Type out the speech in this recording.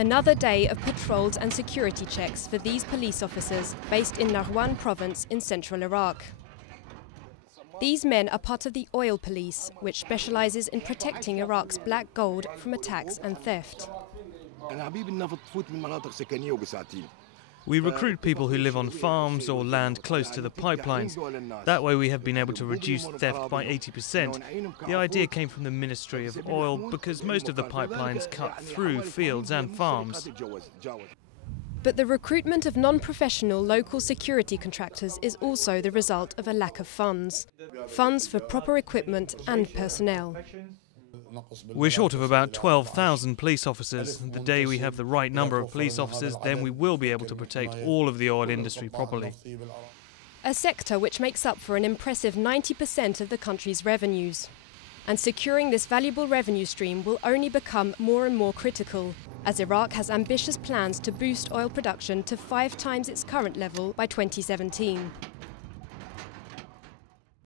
Another day of patrols and security checks for these police officers based in Narwan province in central Iraq. These men are part of the oil police, which specializes in protecting Iraq's black gold from attacks and theft. We recruit people who live on farms or land close to the pipelines. That way we have been able to reduce theft by 80%. The idea came from the Ministry of Oil because most of the pipelines cut through fields and farms. But the recruitment of non-professional local security contractors is also the result of a lack of funds. Funds for proper equipment and personnel. We're short of about 12,000 police officers. The day we have the right number of police officers, then we will be able to protect all of the oil industry properly. A sector which makes up for an impressive 90% of the country's revenues. And securing this valuable revenue stream will only become more and more critical, as Iraq has ambitious plans to boost oil production to 5 times its current level by 2017.